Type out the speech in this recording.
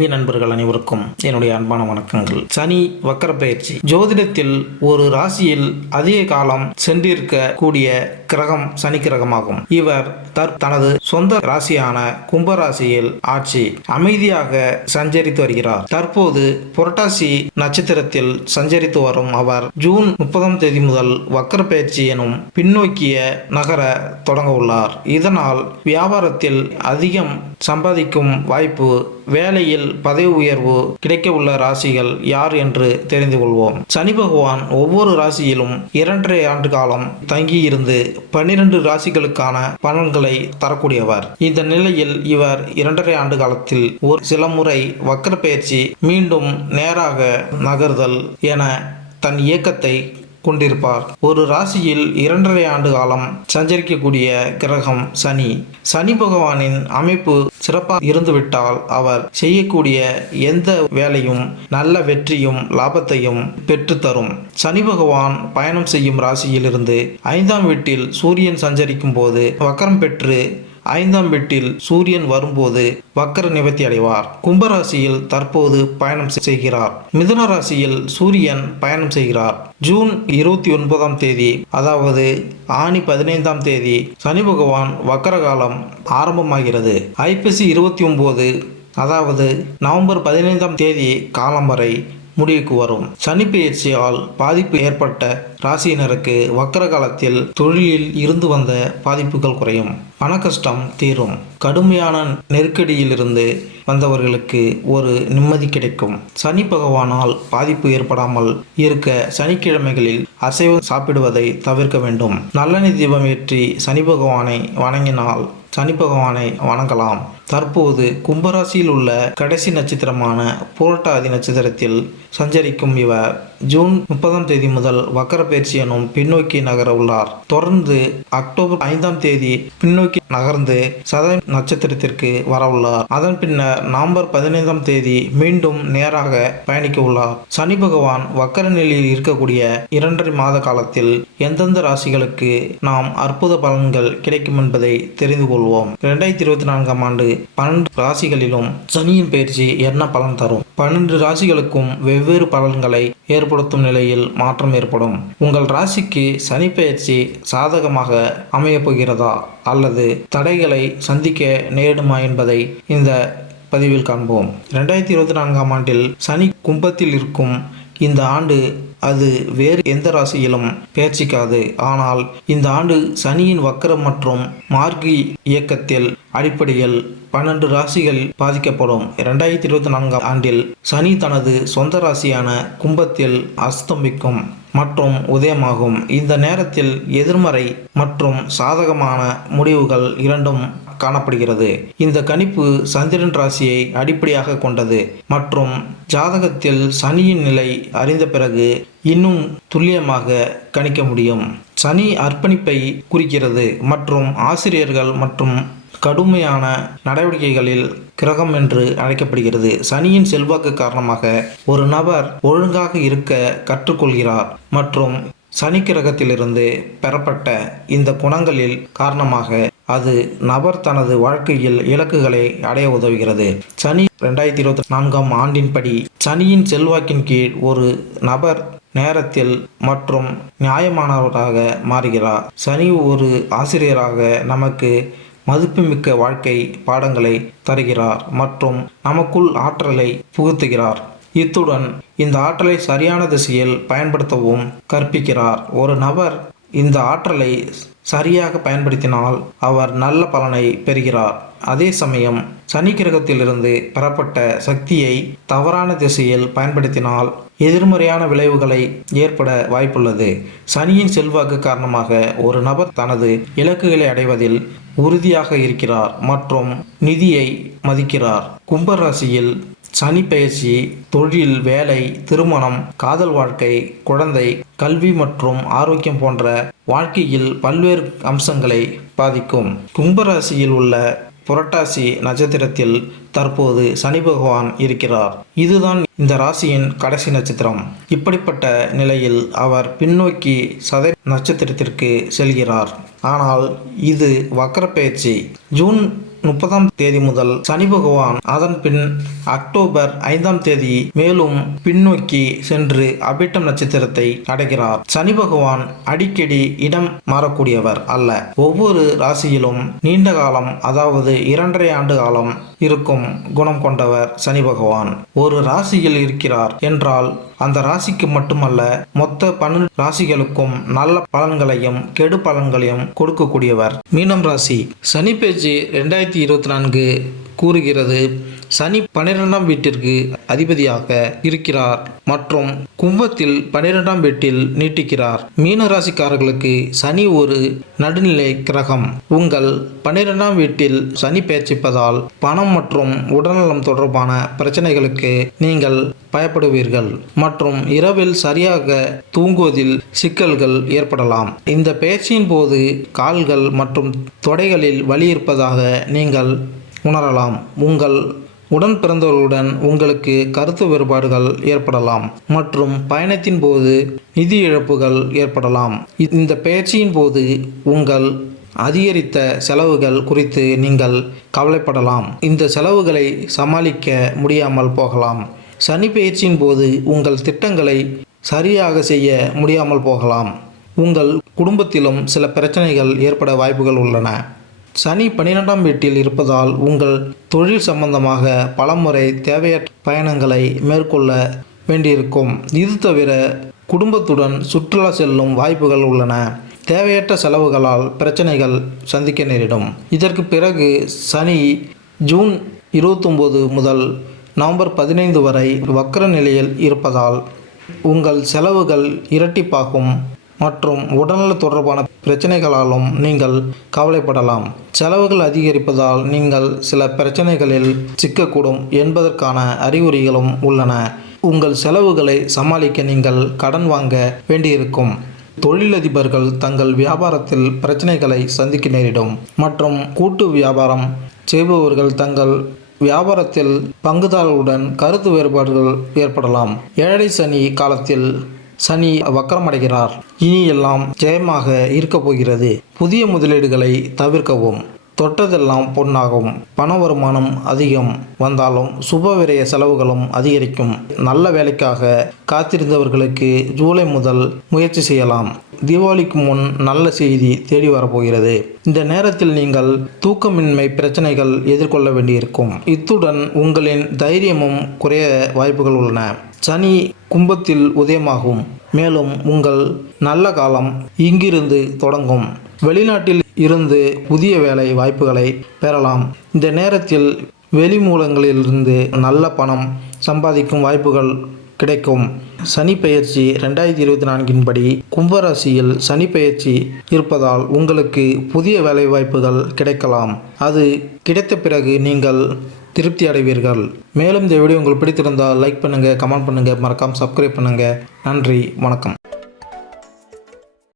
ஆன்மீக நண்பர்கள் அனைவருக்கும் என்னுடைய அன்பான வணக்கங்கள். சனி வக்கர பயிற்சி. ஜோதிடத்தில் ஒரு ராசியில் அதிக காலம் சென்றிருக்க கூடிய கிரகம் சனி கிரகமாகும். இவர் தனது சொந்த ராசியான கும்பராசியில் ஆட்சி அமைதியாக சஞ்சரித்து வருகிறார். தற்போது புரட்டாசி நட்சத்திரத்தில் சஞ்சரித்து வரும் அவர் ஜூன் 30 முதல் வக்கர பயிற்சி எனும் பின்னோக்கிய நகர தொடங்க உள்ளார். இதனால் வியாபாரத்தில் அதிகம் சம்பாதிக்கும் வாய்ப்பு, வேலையில் பதவி உயர்வு கிடைக்க உள்ள ராசிகள் யார் என்று தெரிந்து கொள்வோம். சனி பகவான் ஒவ்வொரு ராசியிலும் 2.5 ஆண்டு காலம் தங்கியிருந்து 12 ராசிகளுக்கான பலன்களை தரக்கூடியவர். இந்த நிலையில் இவர் 2.5 ஆண்டு காலத்தில் ஒரு சில முறை வக்கர பயிற்சி, மீண்டும் நேராக நகர்தல் என தன் இயக்கத்தை கொண்டிருப்பார். ஒரு ராசியில் 2.5 ஆண்டு காலம் சஞ்சரிக்கக்கூடிய கிரகம் சனி. சனி பகவானின் அமைப்பு சிறப்பாக இருந்துவிட்டால் அவர் செய்யக்கூடிய எந்த வேலையும் நல்ல வெற்றியும் லாபத்தையும் பெற்றுத்தரும். சனி பகவான் பயணம் செய்யும் ராசியிலிருந்து 5ஆம் வீட்டில் சூரியன் சஞ்சரிக்கும் போது வக்கரம் பெற்று 5ஆம் வீட்டில் சூரியன் வரும்போது வக்கர நிவர்த்தி அடைவார். கும்பராசியில் தற்போது பயணம் செய்கிறார். மிதுன ராசியில் சூரியன் பயணம் செய்கிறார். ஜூன் 29ஆம் தேதி, அதாவது ஆனி 15ஆம் தேதி சனி பகவான் வக்கர காலம் ஆரம்பமாகிறது. ஐப்பசி 29, அதாவது நவம்பர் 15ஆம் தேதி காலம் வரை முடிவுக்கு வரும். சனி பெயர்ச்சியால் பாதிப்பு ஏற்பட்ட ராசியினருக்கு வக்கர காலத்தில் தொழிலில் இருந்து வந்த பாதிப்புகள் குறையும், பண கஷ்டம் தீரும், கடுமையான நெருக்கடியிலிருந்து வந்தவர்களுக்கு ஒரு நிம்மதி கிடைக்கும். சனி பகவானால் பாதிப்பு ஏற்படாமல் இருக்க சனிக்கிழமைகளில் அசைவம் சாப்பிடுவதை தவிர்க்க வேண்டும். நல்லெண்ணெய் தீபம் ஏற்றி சனி பகவானை வணங்கினால் சனி பகவானை வணங்கலாம். தற்போது கும்பராசியில் உள்ள கடைசி நட்சத்திரமான புரட்டாதி நட்சத்திரத்தில் சஞ்சரிக்கும் இவர் ஜூன் 30ஆம் தேதி முதல் வக்கர பயிற்சி எனும் பின்னோக்கி நகர உள்ளார். தொடர்ந்து அக்டோபர் 5ஆம் தேதி பின்னோக்கி நகர்ந்து சதய நட்சத்திரத்திற்கு வர உள்ளார். அதன் பின்னர் நவம்பர் 15ஆம் தேதி மீண்டும் நேராக பயணிக்க உள்ளார். சனி பகவான் வக்கர நிலையில் இருக்கக்கூடிய 2.5 மாத காலத்தில் எந்தெந்த ராசிகளுக்கு நாம் அற்புத பலன்கள் கிடைக்கும் என்பதை தெரிந்து கொள்வோம். 2024ஆம் ஆண்டு 12 ராசிகளிலும் சனியின் பயிற்சி என்ன பலன் தரும்? 12 ராசிகளுக்கும் வெவ்வேறு பலன்களை ஏற்படுத்தும் நிலையில் மாற்றம் ஏற்படும். உங்கள் ராசிக்கு சனி பயிற்சி சாதகமாக அமையப் போகிறதா அல்லது தடைகளை சந்திக்க நேரிடுமா என்பதை இந்த பதிவில் காண்போம். 2024ஆம் ஆண்டில் சனி கும்பத்தில் இருக்கும் இந்த ஆண்டு அது வேறு எந்த ராசியிலும் பெயர்ச்சிக்காது. ஆனால் இந்த ஆண்டு சனியின் வக்கரம் மற்றும் மார்கி இயக்கத்தில் அடிப்படையில் 12 ராசிகள் பாதிக்கப்படும். 2024ஆம் ஆண்டில் சனி தனது சொந்த ராசியான கும்பத்தில் அஸ்தமிக்கும் மற்றும் உதயமாகும். இந்த நேரத்தில் எதிர்மறை மற்றும் சாதகமான முடிவுகள் இரண்டும் காணப்படுகிறது. இந்த கணிப்பு சந்திரன் ராசியை அடிப்படையாக கொண்டது மற்றும் ஜாதகத்தில் சனியின் நிலை அறிந்த பிறகு இன்னும் துல்லியமாக கணிக்க முடியும். சனி அர்ப்பணிப்பை குறிக்கிறது மற்றும் ஆசிரியர்கள் மற்றும் கடுமையான நடவடிக்கைகளில் கிரகம் என்று அழைக்கப்படுகிறது. சனியின் செல்வாக்கு காரணமாக ஒரு நபர் ஒழுங்காக இருக்க கற்றுக்கொள்கிறார் மற்றும் சனி கிரகத்திலிருந்து பெறப்பட்ட இந்த குணங்களில் காரணமாக அது நபர் தனது வாழ்க்கையில் இலக்குகளை அடைய உதவுகிறது. சனி 2024ஆம் ஆண்டின்படி சனியின் செல்வாக்கின் கீழ் ஒரு நபர் நேரத்தில் மற்றும் நியாயமானவராக மாறுகிறார். சனி ஒரு ஆசிரியராக நமக்கு மதிப்புமிக்க வாழ்க்கை பாடங்களை தருகிறார் மற்றும் நமக்குள் ஆற்றலை புகுத்துகிறார். இத்துடன் இந்த ஆற்றலை சரியான திசையில் பயன்படுத்தவும் கற்பிக்கிறார். ஒரு நபர் இந்த ஆற்றலை சரியாக பயன்படுத்தினால் அவர் நல்ல பலனை பெறுகிறார். அதே சமயம் சனி கிரகத்திலிருந்து பெறப்பட்ட சக்தியை தவறான திசையில் பயன்படுத்தினால் எதிர்மறையான விளைவுகளை ஏற்பட வாய்ப்புள்ளது. சனியின் செல்வாக்கு காரணமாக ஒரு நபர் தனது இலக்குகளை அடைவதில் உறுதியாக இருக்கிறார் மற்றும் நிதியை மதிக்கிறார். கும்பராசியில் சனி பெயர்ச்சி தொழில், வேலை, திருமணம், காதல் வாழ்க்கை, குழந்தை, கல்வி மற்றும் ஆரோக்கியம் போன்ற வாழ்க்கையில் பல்வேறு அம்சங்களை பாதிக்கும். கும்பராசியில் உள்ள புரட்டாசி நட்சத்திரத்தில் தற்போது சனி பகவான் இருக்கிறார். இதுதான் இந்த ராசியின் கடைசி நட்சத்திரம். இப்படிப்பட்ட நிலையில் அவர் பின்னோக்கி சதய நட்சத்திரத்திற்கு செல்கிறார். ஆனால் இது வக்கர பெயர்ச்சி. ஜூன் 30ஆம் தேதி முதல் சனி பகவான் அதன் பின் அக்டோபர் 5ஆம் தேதி மேலும் பின்னோக்கி சென்று அபிட்டம் நட்சத்திரத்தை அடைகிறார். சனி பகவான் அடிக்கடி இடம் மாறக்கூடியவர் அல்ல. ஒவ்வொரு ராசியிலும் நீண்ட காலம், அதாவது 2.5 ஆண்டு காலம் இருக்கும் குணம் கொண்டவர் சனி பகவான். ஒரு ராசியில் இருக்கிறார் என்றால் அந்த ராசிக்கு மட்டுமல்ல, மொத்த 12 ராசிகளுக்கும் நல்ல பலன்களையும் கெடு பலன்களையும் கொடுக்கக்கூடியவர். மீனம் ராசி. சனி பேச்சு 2024 கூறுகிறது, சனி 12ஆம் வீட்டிற்கு அதிபதியாக இருக்கிறார் மற்றும் கும்பத்தில் 12ஆம் வீட்டில் நீட்டிக்கிறார். மீன ராசிக்காரர்களுக்கு சனி ஒரு நடுநிலை கிரகம். உங்கள் 12ஆம் வீட்டில் சனி பெயர்ச்சிப்பதால் பணம் மற்றும் உடல்நலம் தொடர்பான பிரச்சனைகளுக்கு நீங்கள் பயப்படுவீர்கள் மற்றும் இரவில் சரியாக தூங்குவதில் சிக்கல்கள் ஏற்படலாம். இந்த பெயர்ச்சியின் போது கால்கள் மற்றும் தொடைகளில் வலி இருப்பதாக நீங்கள் உணரலாம். உங்கள் உடன் பிறந்தவர்களுடன் உங்களுக்கு கருத்து வேறுபாடுகள் ஏற்படலாம் மற்றும் பயணத்தின் போது நிதி இழப்புகள் ஏற்படலாம். இந்த பெயர்ச்சியின் போது உங்கள் அதிகரித்த செலவுகள் குறித்து நீங்கள் கவலைப்படலாம். இந்த செலவுகளை சமாளிக்க முடியாமல் போகலாம். சனி பெயர்ச்சியின் போது உங்கள் திட்டங்களை சரியாக செய்ய முடியாமல் போகலாம். உங்கள் குடும்பத்திலும் சில பிரச்சனைகள் ஏற்பட வாய்ப்புகள் உள்ளன. சனி 12ஆம் வீட்டில் இருப்பதால் உங்கள் தொழில் சம்பந்தமாக பலமுறை தேவையற்ற பயணங்களை மேற்கொள்ள வேண்டியிருக்கும். இது தவிர குடும்பத்துடன் சுற்றுலா செல்லும் வாய்ப்புகள் உள்ளன. தேவையற்ற செலவுகளால் பிரச்சனைகள் சந்திக்க நேரிடும். இதற்கு பிறகு சனி ஜூன் 29 முதல் நவம்பர் 15 வரை வக்ர நிலையில் இருப்பதால் உங்கள் செலவுகள் இரட்டிப்பாகும் மற்றும் உடல்நல தொடர்பான பிரச்சனைகளாலும் நீங்கள் கவலைப்படலாம். செலவுகள் அதிகரிப்பதால் நீங்கள் சில பிரச்சனைகளில் சிக்கக்கூடும் என்பதற்கான அறிகுறிகளும் உள்ளன. உங்கள் செலவுகளை சமாளிக்க நீங்கள் கடன் வாங்க வேண்டியிருக்கும். தொழிலதிபர்கள் தங்கள் வியாபாரத்தில் பிரச்சனைகளை சந்திக்க நேரிடும் மற்றும் கூட்டு வியாபாரம் செய்பவர்கள் தங்கள் வியாபாரத்தில் பங்குதாரர்களுடன் கருத்து வேறுபாடுகள் ஏற்படலாம். ஏழரை சனி காலத்தில் சனி வக்கரமடைகிறார். இனி எல்லாம் ஜெயமாக இருக்கப் போகிறது. புதிய முதலீடுகளை தவிர்க்கவும். தொட்டதெல்லாம் பொன்னாகும். பண வருமானம் அதிகம் வந்தாலும் சுப விரய செலவுகளும் அதிகரிக்கும். நல்ல வேலைக்காக காத்திருந்தவர்களுக்கு ஜூலை முதல் முயற்சி செய்யலாம். தீபாவளிக்கு முன் நல்ல செய்தி தேடி வரப்போகிறது. இந்த நேரத்தில் நீங்கள் தூக்கமின்மை பிரச்சனைகள் எதிர்கொள்ள வேண்டியிருக்கும். இத்துடன் உங்களின் தைரியமும் குறைய வாய்ப்புகள் உள்ளன. சனி கும்பத்தில் உதயமாகும். மேலும் உங்கள் நல்ல காலம் இங்கிருந்து தொடங்கும். வெளிநாட்டில் இருந்து புதிய வேலை வாய்ப்புகளை பெறலாம். இந்த நேரத்தில் வெளி மூலங்களிலிருந்து நல்ல பணம் சம்பாதிக்கும் வாய்ப்புகள் கிடைக்கும். சனி பெயர்ச்சி 2024 படி கும்பராசியில் சனி பெயர்ச்சி இருப்பதால் உங்களுக்கு புதிய வேலை வாய்ப்புகள் கிடைக்கலாம். அது கிடைத்த பிறகு நீங்கள் திருப்தி அடைவீர்கள். மேலும் இந்த வீடியோ உங்களுக்கு பிடித்திருந்தால் லைக் பண்ணுங்கள், கமெண்ட் பண்ணுங்கள், மறக்காமல் சப்ஸ்கிரைப் பண்ணுங்கள். நன்றி, வணக்கம்.